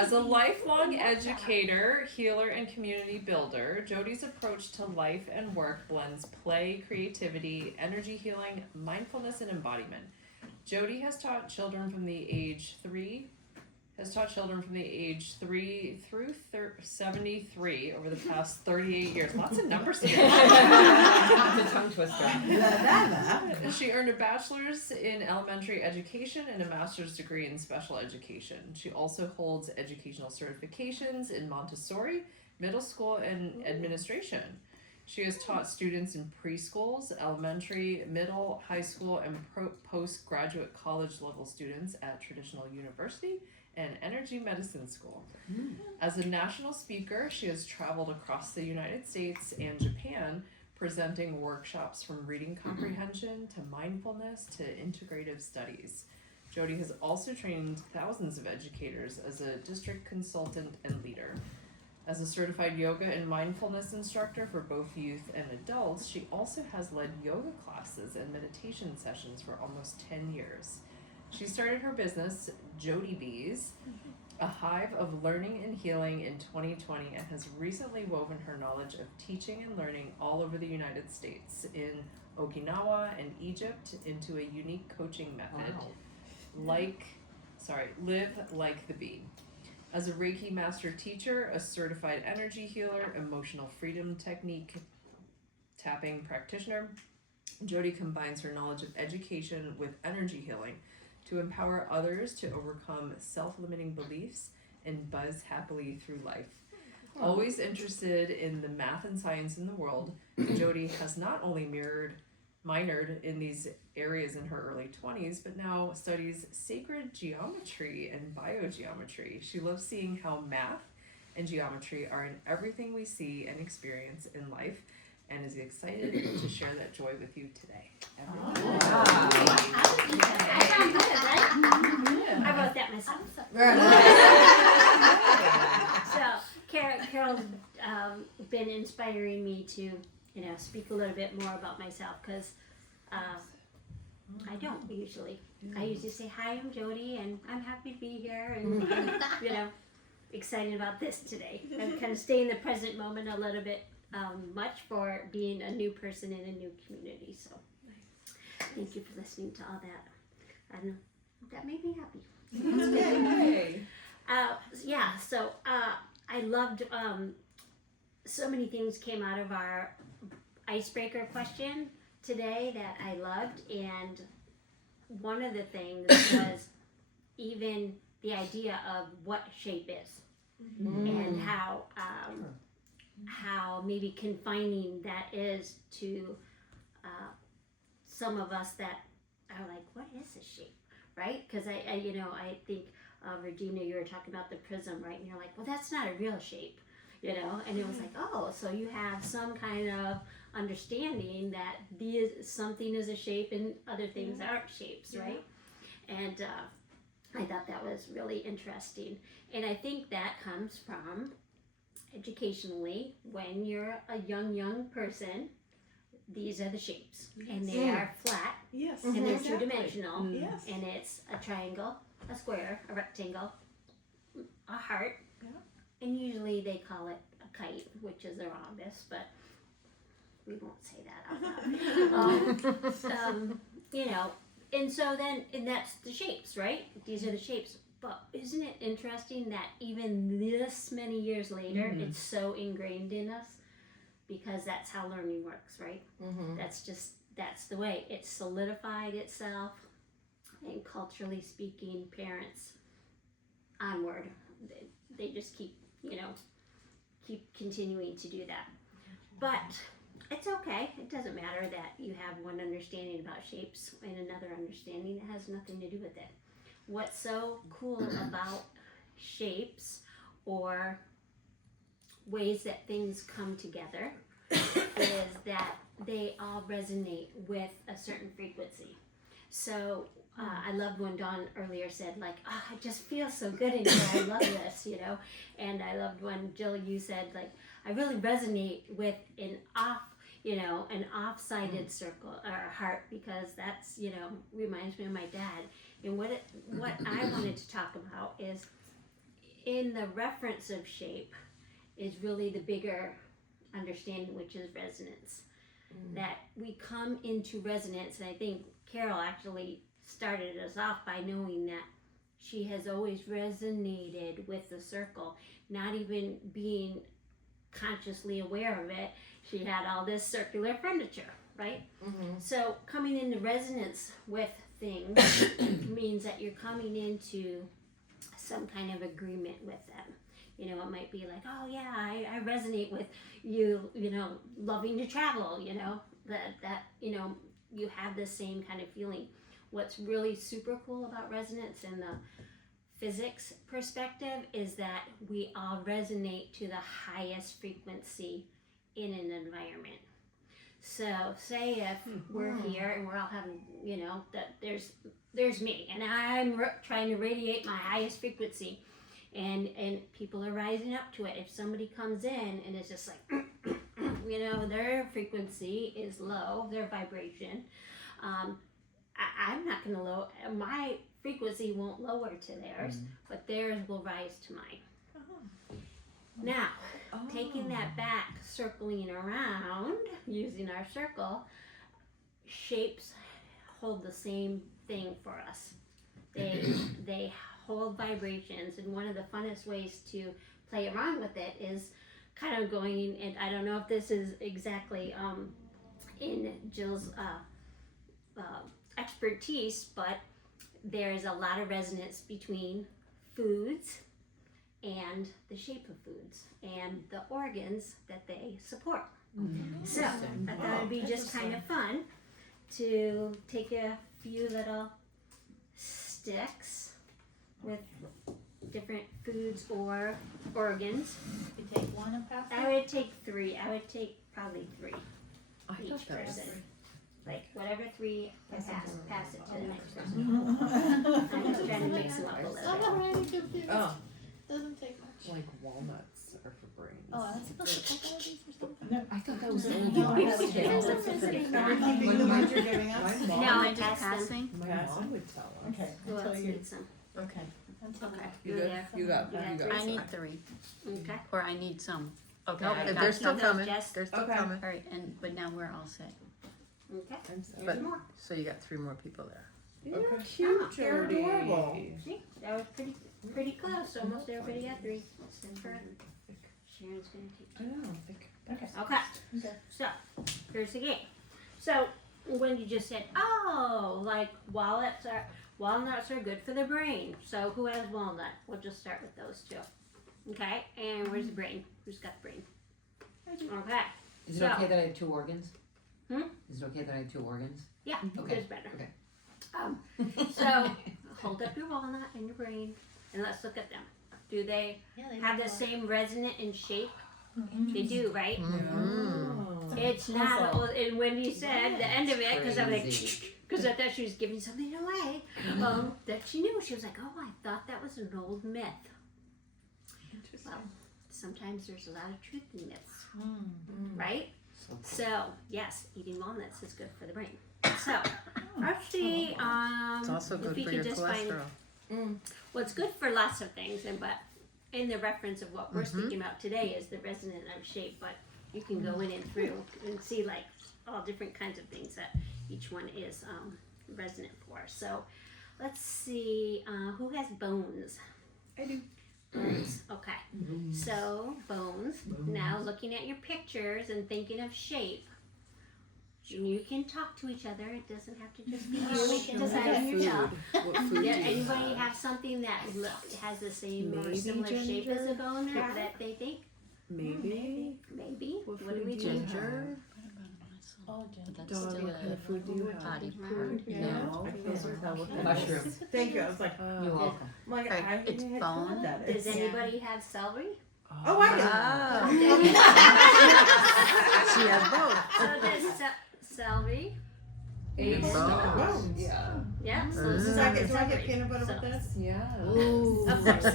As a lifelong educator, healer, and community builder, Jodi's approach to life and work blends play, creativity, energy healing, mindfulness, and embodiment. Jodi has taught children from the age 3 through 73 over the past 38 years. Lots of numbers here. It's a tongue twister. She earned a bachelor's in elementary education and a master's degree in special education. She also holds educational certifications in Montessori, middle school, and administration. She has taught students in preschools, elementary, middle, high school, and postgraduate college level students at traditional university and energy medicine school. As a national speaker, she has traveled across the United States and Japan, presenting workshops from reading comprehension to mindfulness to integrative studies. Jodi has also trained thousands of educators as a district consultant and leader. As a certified yoga and mindfulness instructor for both youth and adults, she also has led yoga classes and meditation sessions for almost 10 years. She started her business, Jodi Bees, a hive of learning and healing in 2020, and has recently woven her knowledge of teaching and learning all over the United States, in Okinawa and Egypt, into a unique coaching method, Live Like the Bee. As a Reiki master teacher, a certified energy healer, emotional freedom technique tapping practitioner, Jodi combines her knowledge of education with energy healing to empower others to overcome self-limiting beliefs and buzz happily through life. Always interested in the math and science in the world, Jodi has not only minored in these areas in her early 20s, but now studies sacred geometry and biogeometry. She loves seeing how math and geometry are in everything we see and experience in life, and is excited to share that joy with you today. I sound good, right? I wrote that myself. So Carol's been inspiring me to, speak a little bit more about myself, because I don't usually. I usually say, hi, I'm Jodi, and I'm happy to be here, and excited about this today. I'm kind of stay in the present moment a little bit much for being a new person in a new community. So thank you for listening to all that. I don't know, that made me happy. So I loved so many things came out of our icebreaker question today that I loved, and one of the things was even the idea of what shape is, and how maybe confining that is to some of us that are like, what is a shape, right? Because I think Regina, you were talking about the prism, right? And you're like, well, that's not a real shape, and it was like, oh, so you have some kind of understanding that something is a shape and other things aren't shapes, right? And I thought that was really interesting, and I think that comes from educationally, when you're a young person, these are the shapes, and they are flat, and they're two-dimensional, and it's a triangle, a square, a rectangle, a heart, and usually they call it a kite, which is a rhombus, but we won't say that out loud. And so then, and that's the shapes, right? These are the shapes. But isn't it interesting that even this many years later, it's so ingrained in us, because that's how learning works, right? That's the way it's solidified itself, and culturally speaking, parents onward, they just keep continuing to do that. But it's okay. It doesn't matter that you have one understanding about shapes and another understanding that has nothing to do with it. What's so cool about shapes, or ways that things come together, is that they all resonate with a certain frequency. So I loved when Dawn earlier said, like, oh, it just feels so good in here, I love this, and I loved when Jill, you said, like, I really resonate with an off-sided circle or heart, because that's, reminds me of my dad. And what I wanted to talk about is in the reference of shape is really the bigger understanding, which is resonance. That we come into resonance, and I think Carol actually started us off by knowing that she has always resonated with the circle, not even being consciously aware of it. She had all this circular furniture, right? So coming into resonance with things means that you're coming into some kind of agreement with them. You know, it might be like, oh yeah, I resonate with you, you know, loving to travel, you know, that, you know, you have the same kind of feeling. What's really super cool about resonance in the physics perspective is that we all resonate to the highest frequency in an environment. So say if we're here and we're all having, you know, that there's me and I'm trying to radiate my highest frequency, and people are rising up to it. If somebody comes in and it's just like, you know, their frequency is low, their vibration, I'm not going to lower, my frequency won't lower to theirs, but theirs will rise to mine. Now, taking that back, circling around, using our circle, shapes hold the same thing for us. They hold vibrations, and one of the funnest ways to play around with it is kind of going, and I don't know if this is exactly in Jill's expertise, but there's a lot of resonance between foods and the shape of foods and the organs that they support. So I thought it'd be just kind of fun to take a few little sticks with different foods or organs. You take one and pass I would take 3. I would take probably 3 each thought that was person. Like whatever 3 I pass it to the next person. I'm just trying to mix them up a I'm little bit. already confused. Oh, Doesn't take much. like walnuts are for brains. Oh, that's supposed to take all of these or something? I thought that was No, only no, the that's ones. There's That's a visiting Are now. we keeping the ones you're giving us? My mom, No, Am I I just pass them. passing? my mom would tell us. Okay, Who until else you, needs some? okay. Until Okay. You You're good? there. You got. Yeah, You got. I need Okay. 3, Okay. or I need some. Okay, Nope, I if got they're it. still Those coming, just- they're still Okay. coming. All right, but now we're all set. Okay. I'm sorry. But, more. so you got 3 more people there. You're Okay. cute, You're Jodi. adorable. See, that was pretty close. Almost everybody got 3. Except for Sharon's gonna take I know. Think. Okay. 2. Okay. Okay. So here's the game. So when you just said, oh, like walnuts are good for the brain. So who has walnut? We'll just start with those 2. Okay. And where's the brain? Who's got the brain? Okay. Is it So- okay that I have 2 organs? Hmm? Is it okay that I have 2 organs? Yeah. Okay. There's better. Okay. So hold up your walnut and your brain, and let's look at them. Do they have the same resonant in shape? They do, right? Oh. It's not. And when you said the end of it, because I'm like, Crazy. because I thought she was giving something away, that she knew. She was like, oh, I thought that was an old myth. Interesting. Well, sometimes there's a lot of truth in myths, Mm. right? So cool. So yes, eating walnuts is good for the brain. So let's see. It's also if good we for could your just find cholesterol. well, it's good for lots of things, and but in the reference of what we're speaking about today is the resonant of shape. But you can go in and through and see like all different kinds of things that each one is resonant for. So let's see who has bones. I do. Bones. Okay. So bones. Now looking at your pictures and thinking of shape. You can talk to each other. It doesn't have to just be you. we can Decide decide on your job. What food do Yeah, you anybody have? have something that has the same or Maybe similar shape as a ginger? bone that they think? Maybe. Maybe. What What do food we do you think? Ginger? Oh, But Jen. that's Dog, still what kind of food do you have? body Mhm. part. Yeah. No. I can't tell what that is. Mushrooms. Thank you. I was like, You're welcome. I'm like Right, I it's had bone. thought that. Does It's, anybody have celery? Oh, I Ah. So She has both. there's celery. And Bones. bones. Yeah. Yeah. So Mm. this is do I get celery. peanut butter So- with this? Yeah. Ooh. Of course. You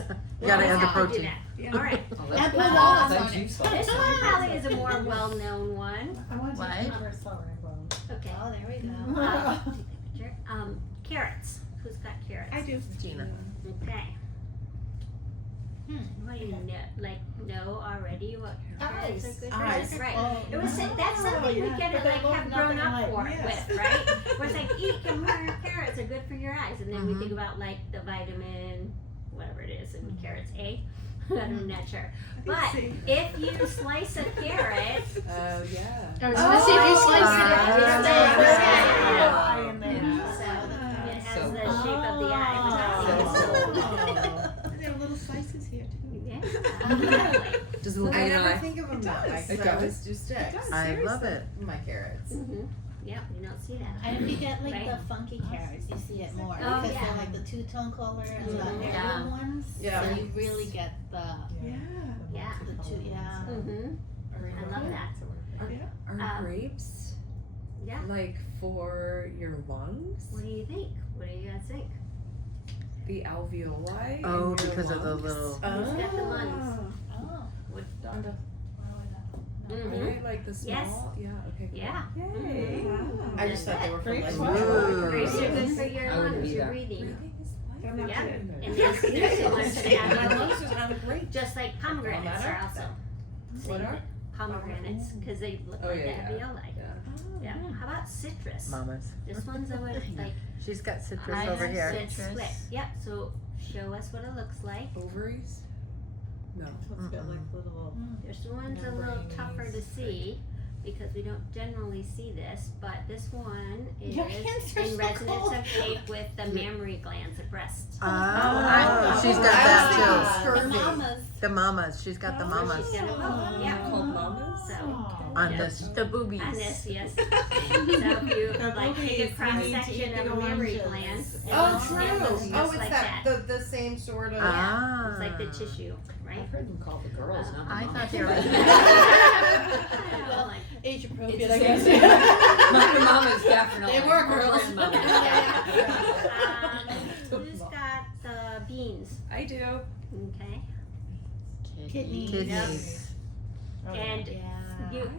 gotta Always add the have to do protein. that. Yeah. All right. Oh, And that's put Uh, walnuts that's on it. juice. This one probably is a more well-known one. I want What? to eat for celery bone. Okay. Oh, there we go. Take a picture. Carrots. Who's got carrots? I do. Gina. Okay. What do you know already what carrots are good for? Eyes. Right. Oh, It was that's something we get But like they look have grown nothing up like- yes. with, right? Where it's like eat more carrots are good for your eyes, and then we think about like the vitamin, whatever it is, in carrots A. I'm not sure, but if you slice a carrot, Oh yeah. I was gonna say they slice it up. Yeah. In there. so it has So- the shape of the eye. There are little slices here too. Yeah, exactly. Does it look I like an never eye? think of them It that way does. because It I does. always do sticks. I love it. My carrots. Mm-hmm. Yeah, you don't see that. And if you get like Right. the funky carrots, you see it more Oh, because yeah. they're like the two-tone color and the Mhm. they're Yeah. little ones. Yeah. So you really get the Yeah. the two. Yeah. Mm-hmm. I love that. Are Um, grapes Yeah. like for your lungs? What do you think? What do you guys think? The alveoli? in Oh, your because of the lungs? little. Who's got the lungs? Oh. Donda. Mm-hmm. Right, like the small. Yes. Yeah. Okay. Cool. Yeah. Yay. Mhm. I just thought they were for Grapes like. Ooh. Grapes are good for your I wouldn't lungs, be your there. breathing. I'm not Yeah. kidding. And there's the ones that have My little- lungs are not great. just like pomegranates are also. What same are? thing. Pomegranates, because they look Oh, like yeah, the yeah. alveoli. Yeah. How about citrus? Mamas. This one's a what, like She's got citrus I over have here. it's Citrus. split. Yep. So show us what it looks like. Ovaries? No. It's got like little. There's one's a little tougher to see because we don't generally see this, but this one is Your hands are in so resonance cold. of shape with the mammary glands, the breast. Oh, she's got I that was too. thinking The curvy. mamas. The mamas. She's got the So mamas she's got a both. Yeah. Called mamas? So on yeah. this. The boobies. on this, yes. So if you The like take a boobies, cross we need to section eat of the a mammary oranges. gland, Oh, it true. looks Oh, just it's like that that. the same sort of. Ah. It's like the tissue, right? I've heard them called the girls, not the I moms. thought they were. Well, like, Age appropriate, It's I the guess. same thing. My mamas definitely. They were Her girls. grandmama. who's got the beans? I do. Okay. Kidney. Kidneys. And Yeah.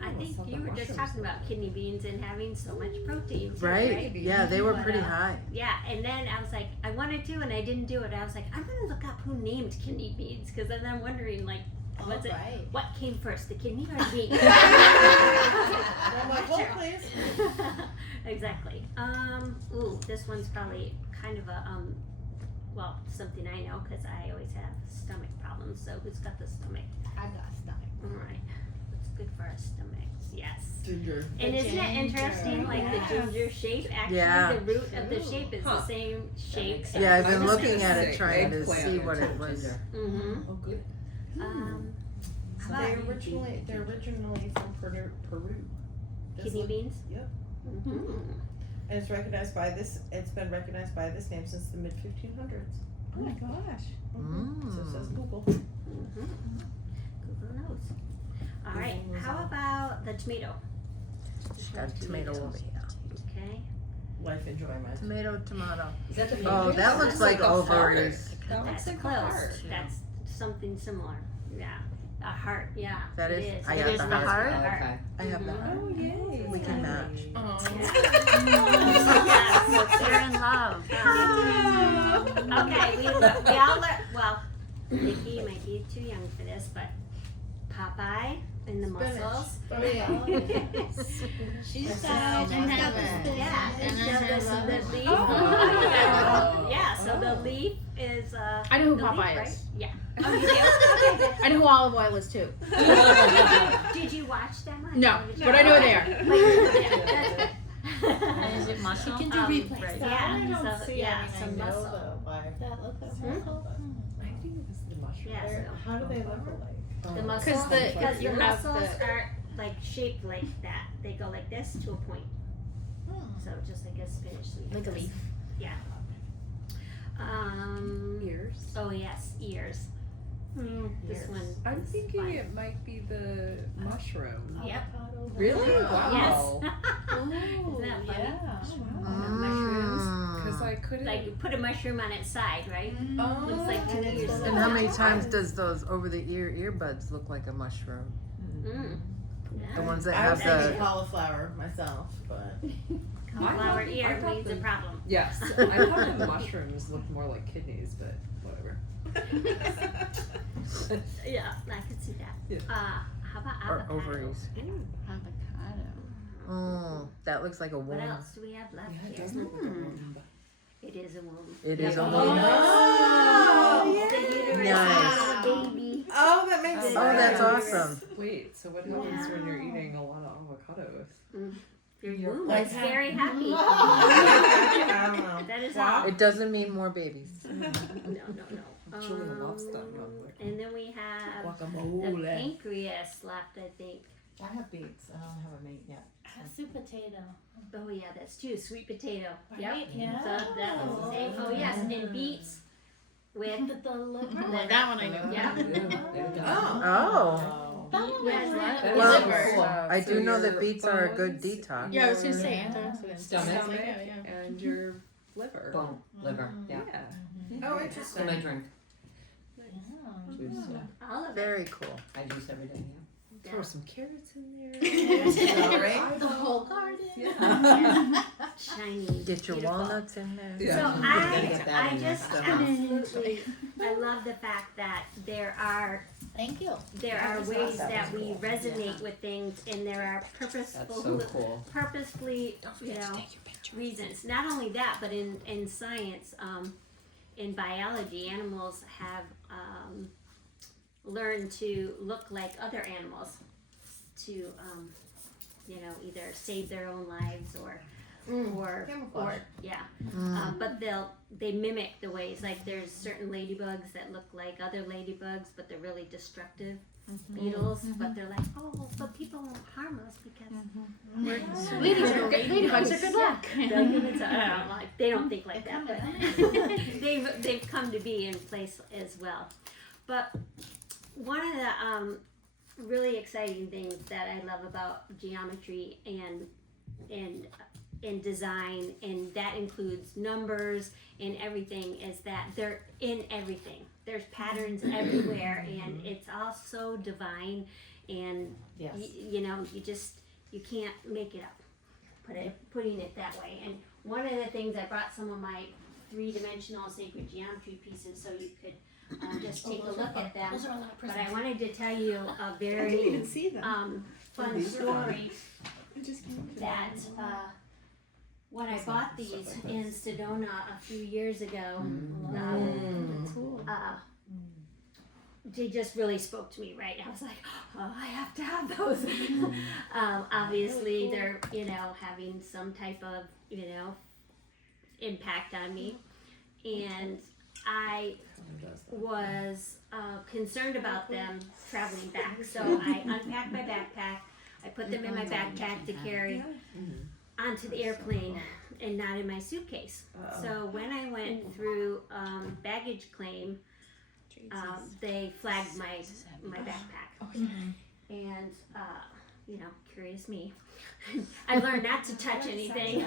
I think you were just talking about kidney beans and having so much protein too, Right? Yeah, they were But, pretty high. Yeah, and then I was like, I wanted to and I didn't do it. I was like, I'm gonna look up who named kidney beans because then I'm wondering like, what's it? Right. What came first, the kidney or the bean? I'm like, hold please. Exactly. Ooh, this one's probably kind of a well, something I know because I always have stomach problems. So who's got the stomach? I got stomach. All right, what's good for our stomachs? Yes. Ginger. And isn't it interesting, like Yes. the ginger shape? Actually, Yeah. the root of the shape is Huh. the same shape. makes sense. Yeah, I've I been was looking gonna at it say trying to eggplant see or what it Ginger. was. Mm-hmm. Oh, good. How They're about originally from Peru. This kidney look- beans? Yep. Mm-hmm. And it's recognized by this. It's been recognized by this name since the mid 1500s. Oh my gosh. So it says Google. Mm-hmm. Google knows. All right. Google knows How all. about the tomato? She's got a tomato over here. Okay. Life enjoyment. Tomato. Is that the Oh, pancreas? that looks like a heart. ovaries. That That's looks like close. a heart. That's something similar. Yeah. A heart. Yeah. That it is- is. I It got is the the heart. heart. Okay. I have that. Oh yay. We can match. Yes. They're in love. Okay, we all learned, well, Nikki might be too young for this, but Popeye and the mussels. Oh yeah. She's So, got the yeah, and so the leaf. Oh. Yeah, so the leaf is, I know who the leaf, Popeye right? is. Yeah. Oh, you do? Okay, good. I know who olive oil is too. Did you watch them? No, but I know they But you did, that's good. And is it mushroom? She can do replays. Right. Yeah, I don't so, see. yeah, I mean, some I know muscle. the like that look at Hmm? muscle. I think it was the mushroom. Yeah, so How do they look like? the mussels, the- because you the have mussels the- are like shaped like that. They go like this to a point. So just like a spinach leaf. Like a leaf. Yeah. Ears. Oh yes, ears. This Ears. one. I'm is thinking fun. it might be the mushroom. Yep. Really? Yes. Wow. Isn't that funny? Mm. Mushrooms. Because I couldn't. Like you put a mushroom on its side, right? Oh. Looks like two ears. And how many times does those over the earbuds look like a mushroom? Mm. The Yeah. ones that I have was thinking the. cauliflower myself, but Cauliflower I ear thought means a the- problem. Yes. I thought the mushrooms looked more like kidneys, but whatever. Yeah, I could see that. Yeah. How about Or avocado? ovaries. Avocado. Oh, that looks like a What womb. else do we have left Yeah, it here? does look like a womb. It is a womb. It is a Yeah. womb. Oh, The uterus Nice. is the baby. Oh, that makes Oh, sense. that's awesome. Wait, so what happens when you're eating a lot of avocados? Your womb Like is very happy. I don't know. That is Wow. all. It doesn't mean more babies. No. I'm chewing a lobster. And then we have the Guacamole. pancreas left, I think. I have beets. I don't have a mate yet. Sweet potato. Oh yeah, that's true. Sweet potato. Yep. Right? Yeah. So that was the same. Oh yes, and beets with The liver. the That one I know. Yeah. Oh. That one Yes, was that- right. Well, Liver. I do know that your beets are a good bones, detox. Yeah, I was gonna say antioxidants. Stomach. and your liver. Bone, liver. Yeah. Oh, In interesting. my drink. Yeah. Juice. Yeah. all of it. Very cool. I juice every day. Throw some carrots in there. Right? The whole garden. Yeah. Shiny. Get your beautiful. walnuts in there. Yeah. So Gotta get that I in there. just Stuff. absolutely I love the fact that there are Thank you. ways that we resonate with things, and there are That's purposeful so cool. purposefully reasons. Not only that, but in science, in biology, animals have learned to look like other animals to either save their own lives or Camouflage. yeah. Mm. But they mimic the ways, like there's certain ladybugs that look like other ladybugs, but they're really destructive beetles. But they're like, oh, but people won't harm us because Ladybugs are good luck. they don't think like that, but they've come to be in place as well. But one of the really exciting things that I love about geometry and design, and that includes numbers and everything, is that they're in everything. There's patterns everywhere, and it's all so divine, and Yes. you can't make it up. Putting it that way. And one of the things, I brought some of my 3-dimensional sacred geometry pieces so you could just take a look at them. Those are a lot of But I presents. wanted to tell you a I didn't very even see them. fun these are story I just came to that when I bought these in Sedona a few years ago, they just really spoke to me, right? I was like, oh, I have to have those. Obviously, they're, having some type of, impact on me. And I was concerned about them traveling back. So I unpacked my backpack. I put them in my backpack to carry onto the airplane and not in my suitcase. So when I went through baggage claim, they flagged my backpack. And curious me. I learned not to touch anything.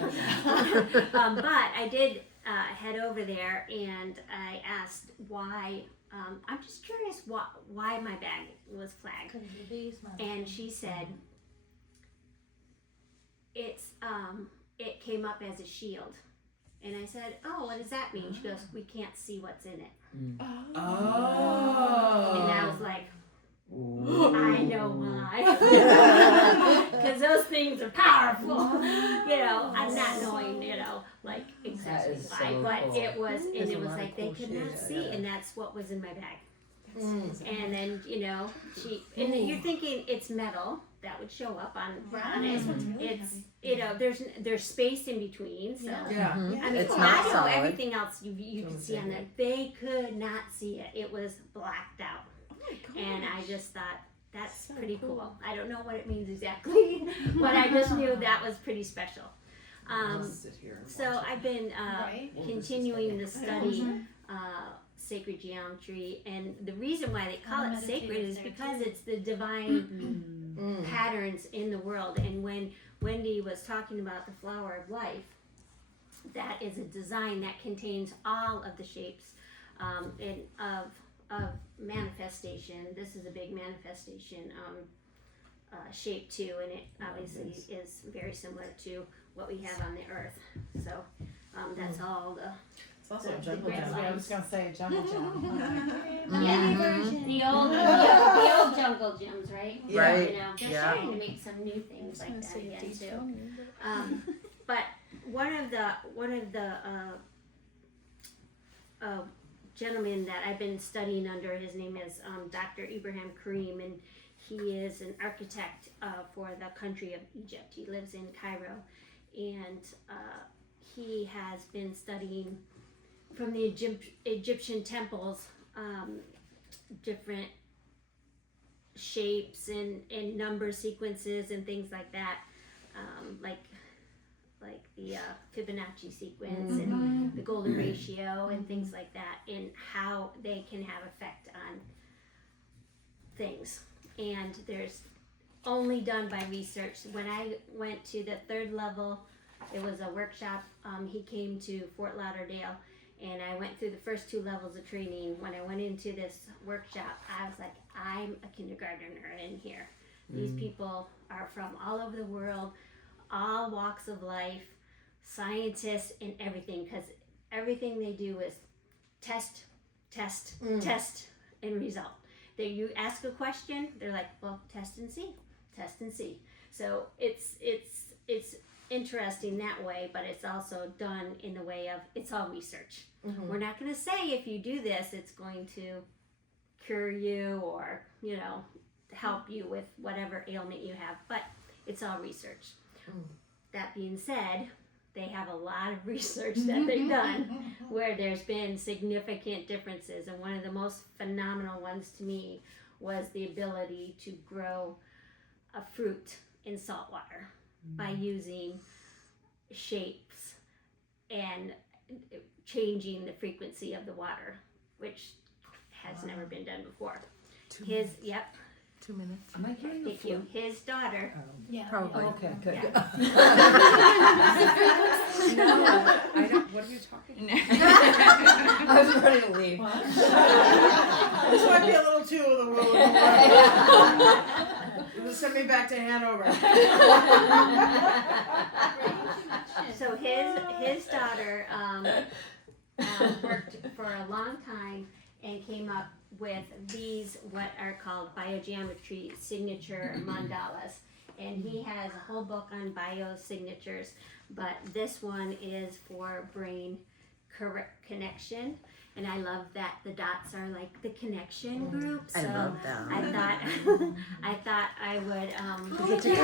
But I did head over there, and I asked why. I'm just curious why my bag was flagged. And she said, it came up as a shield. And I said, oh, what does that mean? She goes, we can't see what's in it. Oh. And I was like, I know why. Because those things are powerful. I'm not knowing, like exactly That is why. so But cool. it was, and There's it a was lot of like they cool could shit. not see, and that's what was in my bag. Mm. And then, and then you're thinking it's metal that would show up on it. It's, there's space in between, so. Yeah. Mhm. I mean, It's I not know solid. everything else you can see on there. They could not see it. It was blacked out. And I just thought, that's pretty cool. I don't know what it means exactly, but I just knew that was pretty special. So I've been continuing to study sacred geometry, and the reason why they call it sacred is because it's the divine patterns in the world. And when Wendy was talking about the flower of life, that is a design that contains all of the shapes of manifestation. This is a big manifestation shape too, and it obviously is very similar to what we have on the earth. So that's all the It's also a The jungle grid gym. I was lines. gonna say jungle gym. Yeah, Mhm. the old jungle gyms, right? Yeah. Right. You know, they're Yeah. starting to make some new things like that again too. But one of the gentlemen that I've been studying under, his name is Dr. Ibrahim Karim, and he is an architect for the country of Egypt. He lives in Cairo, and he has been studying from the Egyptian temples different shapes and number sequences and things like that, like the Fibonacci sequence and the golden ratio and things like that, and how they can have effect on things. And there's only done by research. When I went to the third level, it was a workshop. He came to Fort Lauderdale, and I went through the first 2 levels of training. When I went into this workshop, I was like, I'm a kindergartner in here. These people are from all over the world, all walks of life, scientists and everything, because everything they do is test, and result. You ask a question, they're like, well, test and see. So it's interesting that way, but it's also done in the way of, it's all research. We're not going to say if you do this, it's going to cure you or, help you with whatever ailment you have, but it's all research. That being said, they have a lot of research that they've done where there's been significant differences, and one of the most phenomenal ones to me was the ability to grow a fruit in salt water by using shapes and changing the frequency of the water, which has never been done before. 2 His, minutes. yep, 2 minutes. Am I hearing the thank you. His daughter. Probably. Okay, good. Yeah. No, I don't. What are you talking about? I was ready to leave. This might be a little too of the world. It'll send me back to Hanover. So his daughter worked for a long time and came up with these, what are called biogeometry signature mandalas. And he has a whole book on biosignatures, but this one is for brain connection. And I love that the dots are like the connection group. So I love that. I thought I would Is it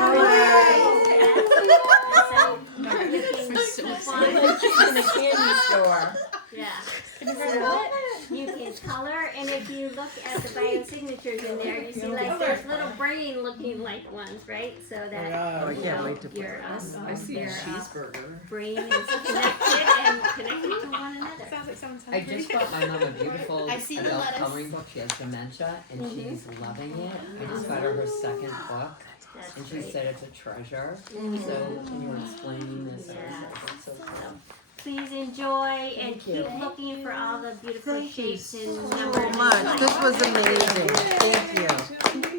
In the candy store. yeah. So you can color, and if you look at the biosignatures in there, you see like there's little brain looking like ones, right? So that Oh, I can't wait to put your I see a your cheeseburger. brain is connected and connected to one another. Sounds like someone's I just bought my mom a beautiful I see the adult lettuce. coloring book. She has dementia and she's loving it. I just got her her second book That's and she great. said it's a treasure. So when you were explaining this, I was like, it's so cool. Please enjoy and Thank you. keep looking for all the beautiful Thank you shapes and so numbers. much. This was amazing. Thank you.